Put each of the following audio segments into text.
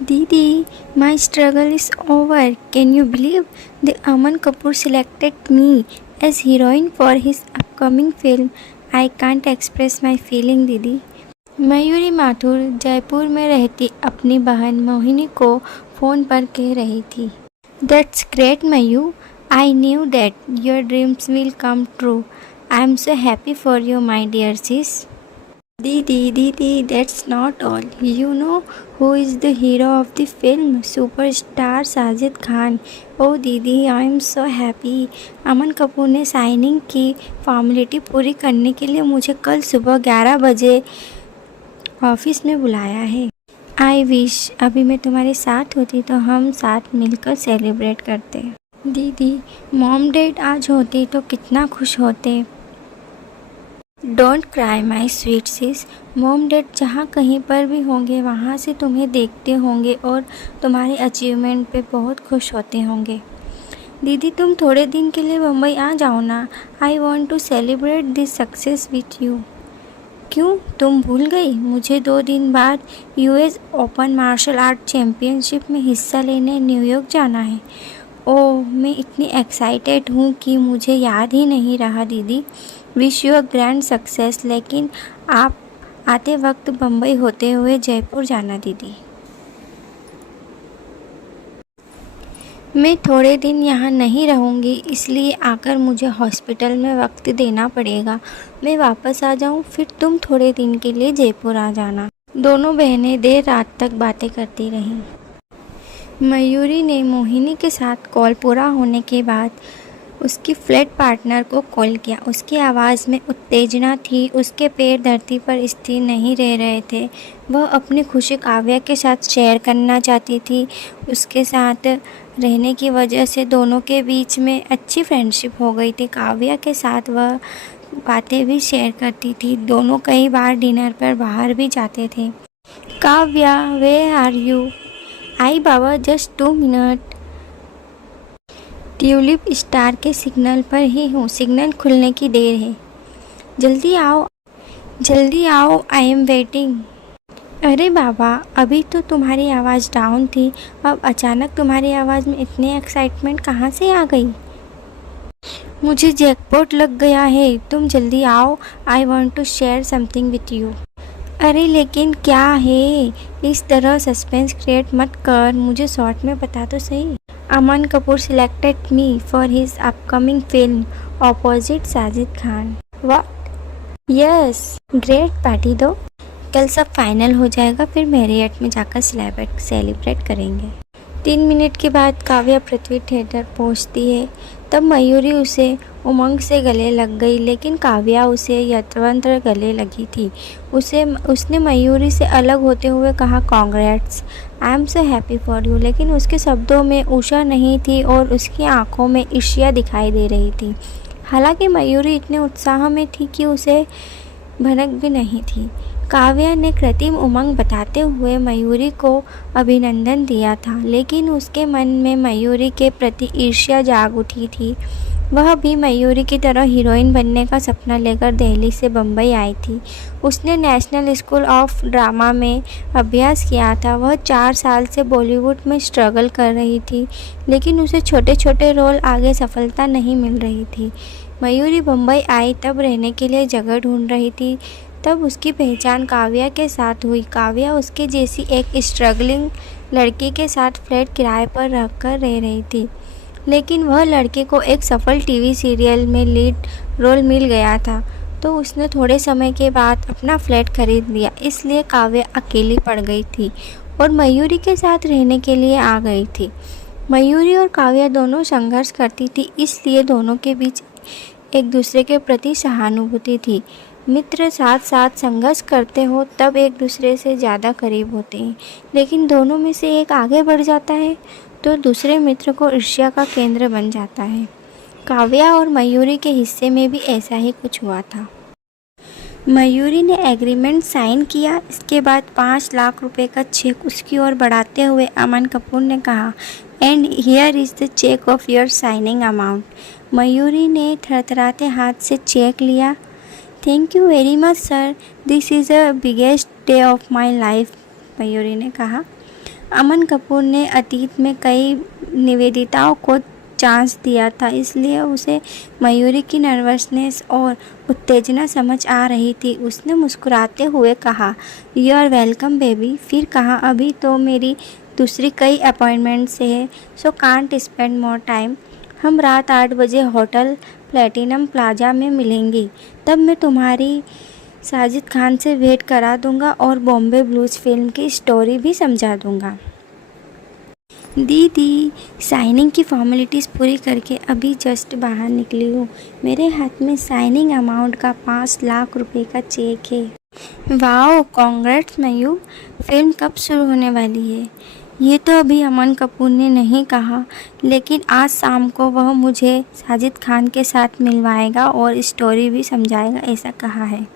Didi, my struggle is over. Can you believe the Aman Kapoor selected me as heroine for his upcoming film? I can't express my feeling, दीदी। मयूरी माथुर जयपुर में रहती अपनी बहन मोहिनी को phone पर कह रही थी, That's great, Mayu. I knew that your dreams will come true. I am so happy for you, my dear sis. Didi, that's not all. You know who is the hero of the film? Superstar Sajid Khan. Oh Didi, I am so happy. अमन कपूर ने signing की formality पूरी करने के लिए मुझे कल सुबह 11 बजे ऑफिस में बुलाया है। आई विश अभी मैं तुम्हारे साथ होती तो हम साथ मिलकर सेलिब्रेट करते। दीदी, मॉम डैड आज होते तो कितना खुश होते। Don't cry my sweet sis. Mom dad जहाँ कहीं पर भी होंगे वहाँ से तुम्हें देखते होंगे और तुम्हारे अचीवमेंट पे बहुत खुश होते होंगे। दीदी, तुम थोड़े दिन के लिए मुंबई आ जाओ ना। I want to celebrate this success with you. क्यों, तुम भूल गई? मुझे 2 दिन बाद US open martial art championship में हिस्सा लेने न्यूयॉर्क जाना है। ओह, मैं इतनी एक्साइटेड हूँ कि मुझे याद ही नहीं रहा। दीदी, wish you a grand success, लेकिन आप आते वक्त बम्बई होते हुए जयपुर जाना। दीदी, मैं थोड़े दिन यहाँ नहीं रहूँगी, इसलिए आकर मुझे हॉस्पिटल में वक्त देना पड़ेगा। मैं वापस आ जाऊँ, फिर तुम थोड़े दिन के लिए जयपुर आ जाना। दोनों बहनें देर रात तक बातें करती रहीं। मयूरी ने मोहिनी के साथ कॉल पूरा होने के बाद उसकी फ्लैट पार्टनर को कॉल किया। उसकी आवाज़ में उत्तेजना थी, उसके पैर धरती पर स्थिर नहीं रह रहे थे। वह अपनी खुशी काव्या के साथ शेयर करना चाहती थी। उसके साथ रहने की वजह से दोनों के बीच में अच्छी फ्रेंडशिप हो गई थी। काव्या के साथ वह बातें भी शेयर करती थी। दोनों कई बार डिनर पर बाहर भी जाते थे। Kavya, where are you? आई बाबा, जस्ट 2 मिनट। ट्यूलिप स्टार के सिग्नल पर ही हूँ, सिग्नल खुलने की देर है। जल्दी आओ, आई एम वेटिंग। अरे बाबा, अभी तो तुम्हारी आवाज़ डाउन थी, अब अचानक तुम्हारी आवाज़ में इतनी एक्साइटमेंट कहाँ से आ गई? मुझे जैकपॉट लग गया है, तुम जल्दी आओ, I want to share something with you. अरे लेकिन क्या है? इस तरह सस्पेंस क्रिएट मत कर, मुझे शॉर्ट में बता तो सही। Aman Kapoor selected me for his upcoming film opposite Sajid Khan. What? Yes, great, party दो। कल सब फाइनल हो जाएगा, फिर मैरियट में जाकर सेलिब्रेट करेंगे। 3 मिनट के बाद काव्या पृथ्वी थिएटर पहुंचती है। तब मयूरी उसे उमंग से गले लग गई, लेकिन काव्या उसे यथवंतर गले लगी थी। उसने मयूरी से अलग होते हुए कहा, congrats, I am so happy for you. लेकिन उसके शब्दों में ऊषा नहीं थी और उसकी आंखों में ईर्ष्या दिखाई दे रही थी। हालांकि मयूरी इतने उत्साह में थी कि उसे भनक भी नहीं थी। काव्या ने कृत्रिम उमंग बताते हुए मयूरी को अभिनंदन दिया था, लेकिन उसके मन में मयूरी के प्रति ईर्ष्या जाग उठी थी। वह भी मयूरी की तरह हीरोइन बनने का सपना लेकर दिल्ली से बम्बई आई थी। उसने नेशनल स्कूल ऑफ ड्रामा में अभ्यास किया था। वह 4 साल से बॉलीवुड में स्ट्रगल कर रही थी, लेकिन उसे छोटे छोटे रोल आगे सफलता नहीं मिल रही थी। मयूरी बम्बई आई तब रहने के लिए जगह ढूंढ रही थी। तब उसकी पहचान काव्या के साथ हुई। काव्या उसके जैसी एक स्ट्रगलिंग लड़की के साथ फ्लैट किराए पर रहकर रह रही थी, लेकिन वह लड़के को एक सफल टीवी सीरियल में लीड रोल मिल गया था, तो उसने थोड़े समय के बाद अपना फ्लैट खरीद लिया। इसलिए काव्या अकेली पड़ गई थी और मयूरी के साथ रहने के लिए आ गई थी। मयूरी और काव्या दोनों संघर्ष करती थी, इसलिए दोनों के बीच एक दूसरे के प्रति सहानुभूति थी। मित्र साथ साथ संघर्ष करते हो तब एक दूसरे से ज़्यादा करीब होते हैं, लेकिन दोनों में से एक आगे बढ़ जाता है तो दूसरे मित्र को ईर्ष्या का केंद्र बन जाता है। काव्या और मयूरी के हिस्से में भी ऐसा ही कुछ हुआ था। मयूरी ने एग्रीमेंट साइन किया। इसके बाद 5 लाख रुपए का चेक उसकी ओर बढ़ाते हुए अमन कपूर ने कहा, and here is the cheque of your signing amount. Mayuri ने थरथराते हाथ से चेक लिया। Thank you very much sir, this is the biggest day of my life, Mayuri ने कहा। अमन कपूर ने अतीत में कई निवेदिताओं को चांस दिया था, इसलिए उसे मयूरी की नर्वसनेस और उत्तेजना समझ आ रही थी। उसने मुस्कुराते हुए कहा, यू आर वेलकम बेबी। फिर कहा, अभी तो मेरी दूसरी कई अपॉइंटमेंट्स है, so can't spend more time. हम रात 8 बजे होटल प्लेटिनम प्लाजा में मिलेंगे। तब मैं तुम्हारी साजिद खान से भेंट करा दूंगा और बॉम्बे ब्लूज फिल्म की स्टोरी भी समझा दूंगा। दीदी, साइनिंग की फॉर्मेलिटीज़ पूरी करके अभी जस्ट बाहर निकली हूँ। मेरे हाथ में साइनिंग अमाउंट का 5 लाख रुपए का चेक है। Wow, congrats mu. फिल्म कब शुरू होने वाली है? ये तो अभी अमन कपूर ने नहीं कहा, लेकिन आज शाम को वह मुझे साजिद खान के साथ मिलवाएगा और स्टोरी भी समझाएगा, ऐसा कहा है।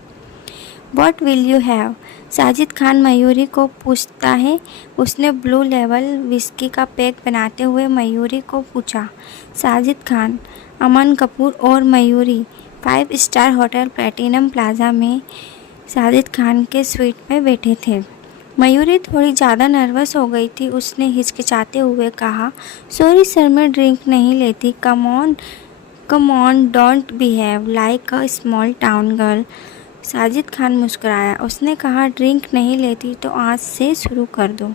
What will you have? Sajid Khan Mayuri को पूछता है। उसने ब्लू लेवल विस्की का पैक बनाते हुए मयूरी को पूछा। साजिद खान, अमन कपूर और Mayuri 5 star hotel platinum plaza में साजिद खान के स्वीट में बैठे थे। मयूरी थोड़ी ज़्यादा नर्वस हो गई थी। उसने हिचकिचाते हुए कहा, सॉरी सर, मैं ड्रिंक नहीं लेती। Come on, don't behave like a small town girl. Sajid Khan मुस्कुराया। उसने कहा, ड्रिंक नहीं लेती तो आज से शुरू कर दो।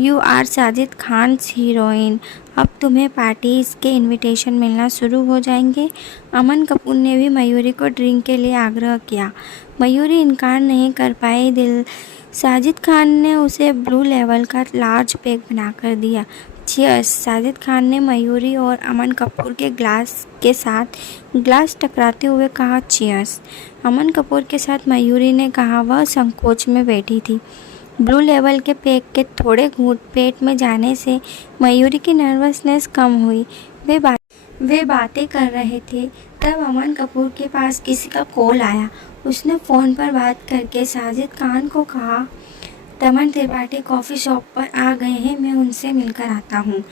You are Sajid Khan's heroine. अब तुम्हें पार्टीज़ के इनविटेशन मिलना शुरू हो जाएंगे। अमन कपूर ने भी मयूरी को ड्रिंक के लिए आग्रह किया। मयूरी इनकार नहीं कर पाई। साजिद खान ने उसे ब्लू लेवल का लार्ज पैक बनाकर दिया। चियर्स। साजिद खान ने मयूरी और अमन कपूर के ग्लास के साथ ग्लास टकराते हुए कहा, चियर्स। अमन कपूर के साथ मयूरी ने कहा। वह संकोच में बैठी थी। ब्लू लेवल के पैक के थोड़े घूंट पेट में जाने से मयूरी की नर्वसनेस कम हुई। वे बातें कर रहे थे, तब अमन कपूर के पास किसी का कॉल आया। उसने फ़ोन पर बात करके साजिद खान को कहा, तपन त्रिपाठी कॉफ़ी शॉप पर आ गए हैं, मैं उनसे मिलकर आता हूँ।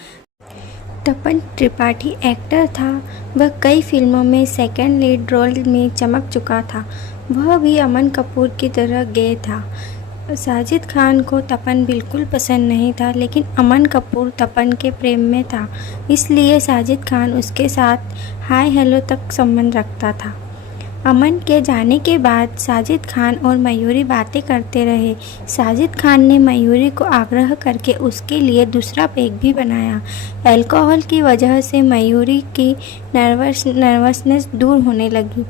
तपन त्रिपाठी एक्टर था। वह कई फिल्मों में सेकंड लीड रोल में चमक चुका था। वह भी अमन कपूर की तरह गे था। साजिद खान को तपन बिल्कुल पसंद नहीं था, लेकिन अमन कपूर तपन के प्रेम में था, इसलिए साजिद खान उसके साथ हाय हेलो तक संबंध रखता था। अमन के जाने के बाद साजिद खान और मयूरी बातें करते रहे। साजिद खान ने मयूरी को आग्रह करके उसके लिए दूसरा पैक भी बनाया। अल्कोहल की वजह से मयूरी की नर्वसनेस दूर होने लगी।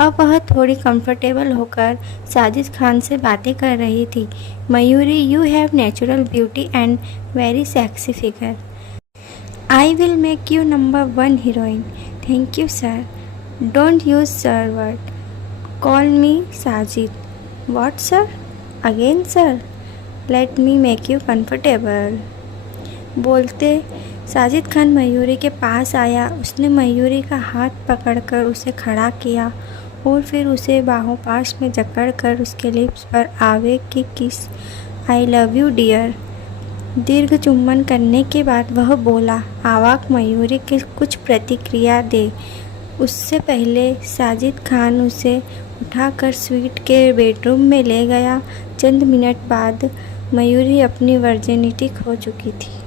अब वह थोड़ी कंफर्टेबल होकर साजिद खान से बातें कर रही थी। Mayuri, you have natural beauty and very sexy figure. I will make you number 1 heroine. Thank you sir. Don't use sir word. Call me Sajid. What sir? Again sir. Let me make you comfortable. बोलते साजिद खान मयूरी के पास आया। उसने मयूरी का हाथ पकड़कर उसे खड़ा किया और फिर उसे बाहों पास में जकड़कर उसके लिप्स पर आवे की किस, आई लव यू डियर। दीर्घ चुम्बन करने के बाद वह बोला, आवाक मयूरी की कुछ प्रतिक्रिया दे। उससे पहले साजिद खान उसे उठाकर स्वीट के बेडरूम में ले गया। चंद मिनट बाद मयूरी अपनी वर्जिनिटी खो चुकी थी।